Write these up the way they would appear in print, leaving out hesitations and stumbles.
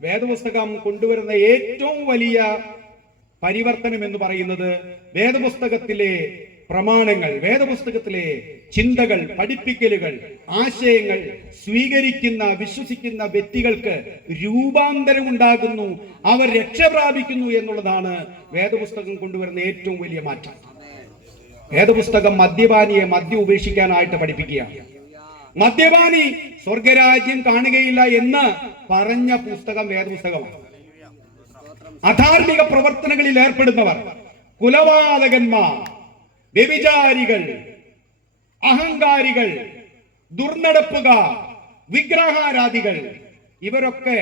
വേദപുസ്തകം കൊണ്ടുവരുന്ന ഏറ്റവും വലിയ പരിവർത്തനം എന്ന് പറയുന്നത് വേദപുസ്തകത്തിലെ പ്രമാണങ്ങൾ, വേദപുസ്തകത്തിലെ ചിന്തകൾ, പഠിപ്പിക്കലുകൾ, ആശയങ്ങൾ സ്വീകരിക്കുന്ന വിശ്വസിക്കുന്ന വ്യക്തികൾക്ക് രൂപാന്തരം ഉണ്ടാകുന്നു, അവർ രക്ഷ പ്രാപിക്കുന്നു എന്നുള്ളതാണ് വേദപുസ്തകം കൊണ്ടുവരുന്ന ഏറ്റവും വലിയ മാറ്റം. വേദപുസ്തകം മദ്യപാനിയെ മദ്യം ഉപേക്ഷിക്കാനായിട്ട് പഠിപ്പിക്കുകയാണ്. മദ്യപാനി സ്വർഗരാജ്യം കാണുകയില്ല എന്ന് പറഞ്ഞ പുസ്തകം വേദപുസ്തകമാണ്. അധാർമിക പ്രവർത്തനങ്ങളിൽ ഏർപ്പെടുന്നവർ, കുലപാതകന്മാർ, വ്യഭിചാരികൾ, അഹങ്കാരികൾ, ദുർനടപ്പുകാർ, വിഗ്രഹാരാധികൾ, ഇവരൊക്കെ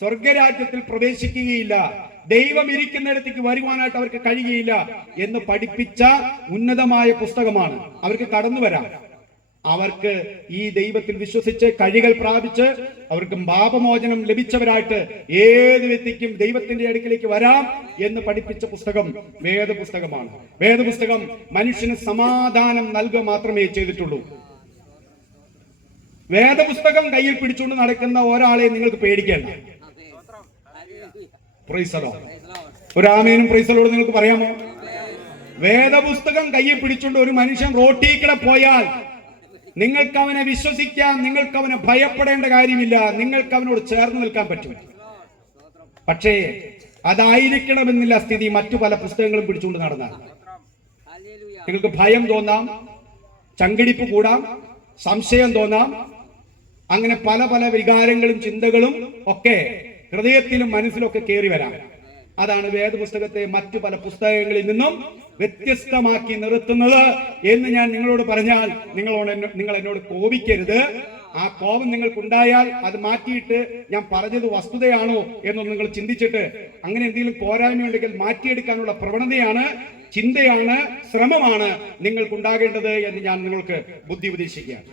സ്വർഗരാജ്യത്തിൽ പ്രവേശിക്കുകയില്ല, ദൈവം ഇരിക്കുന്നിടത്തേക്ക് വരുവാനായിട്ട് അവർക്ക് കഴിയുകയില്ല എന്ന് പഠിപ്പിച്ച ഉന്നതമായ പുസ്തകമാണ്. അവർക്ക് കടന്നു വരാം, അവർക്ക് ഈ ദൈവത്തിൽ വിശ്വസിച്ച് കഴികൾ പ്രാപിച്ച് അവർക്ക് പാപമോചനം ലഭിച്ചവരായിട്ട് ഏത് വ്യക്തിക്കും ദൈവത്തിന്റെ അടുക്കിലേക്ക് വരാം എന്ന് പഠിപ്പിച്ച പുസ്തകം വേദപുസ്തകമാണ്. വേദപുസ്തകം മനുഷ്യന് സമാധാനം നൽകുക മാത്രമേ ചെയ്തിട്ടുള്ളൂ. വേദപുസ്തകം കയ്യിൽ പിടിച്ചുകൊണ്ട് നടക്കുന്ന ഒരാളെ നിങ്ങൾക്ക് പേടിക്കേണ്ട. ഒരു ആമേനും പ്രൈസലോട് നിങ്ങൾക്ക് പറയാമോ? വേദപുസ്തകം കയ്യിൽ പിടിച്ചുകൊണ്ട് ഒരു മനുഷ്യൻ റോട്ടിക്കടെ പോയാൽ നിങ്ങൾക്ക് അവനെ വിശ്വസിക്കാം, നിങ്ങൾക്ക് അവനെ ഭയപ്പെടേണ്ട കാര്യമില്ല, നിങ്ങൾക്ക് അവനോട് ചേർന്ന് നിൽക്കാൻ പറ്റും. പക്ഷേ അതായിരിക്കണമെന്നില്ല സ്ഥിതി മറ്റു പല പുസ്തകങ്ങളും പിടിച്ചുകൊണ്ട് നടന്നാൽ. നിങ്ങൾക്ക് ഭയം തോന്നാം, ചങ്കിടിപ്പ് കൂടാം, സംശയം തോന്നാം, അങ്ങനെ പല പല വികാരങ്ങളും ചിന്തകളും ഒക്കെ ഹൃദയത്തിലും മനസ്സിലൊക്കെ കയറി വരാം. അതാണ് വേദപുസ്തകത്തെ മറ്റു പല പുസ്തകങ്ങളിൽ നിന്നും വ്യത്യസ്തമാക്കി നിർത്തുന്നത് എന്ന് ഞാൻ നിങ്ങളോട് പറഞ്ഞാൽ നിങ്ങൾ എന്നോട് കോപിക്കരുത്. ആ കോപം നിങ്ങൾക്കുണ്ടായാൽ അത് മാറ്റിയിട്ട് ഞാൻ പറഞ്ഞത് വസ്തുതയാണോ എന്നൊന്ന് നിങ്ങൾ ചിന്തിച്ചിട്ട് അങ്ങനെ എന്തെങ്കിലും പോരായ്മയുണ്ടെങ്കിൽ മാറ്റിയെടുക്കാനുള്ള പ്രവണതയാണ്, ചിന്തയാണ്, ശ്രമമാണ് നിങ്ങൾക്കുണ്ടാകേണ്ടത് എന്ന് ഞാൻ നിങ്ങൾക്ക് ബുദ്ധി ഉപദേശിക്കുകയാണ്.